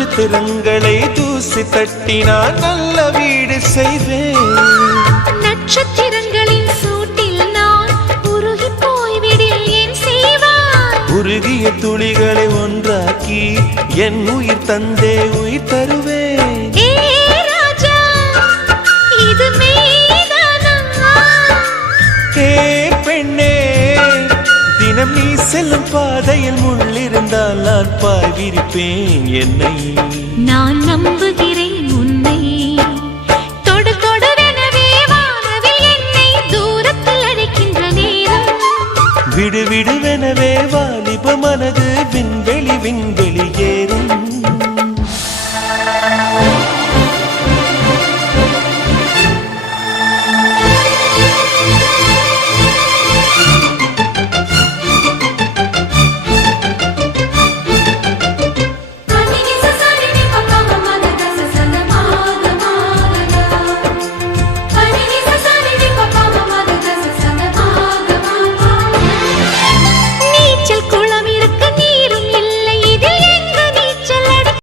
நட்சத்திரங்களை தூசி தட்டினால் நல்ல வீடு செய்வேன். நட்சத்திரங்களின் சூட்டில் நான் உருகி போய்விடில் ஏன் செய்வாய்? உருகிய துளிகளை ஒன்றாக்கி என் உயிர் தந்தே உயிர் தருவேன். ஏ ராஜா, இது மெய்தானா? ஏ பெண்ணே, தினம் நீ செல்லும் பாதையில் முள்ளிருந்தால் நான் பாய் விரிப்பேன் என்னை. நான் நம்புகிறேன் உன்னை. தொடு தொடுவெனவே வானவில் என்னை தூரத்தில் அழைக்கின்ற நேரம். விடு விடுவெனவே வாலிப மனது விண்வெளி விண்வெளி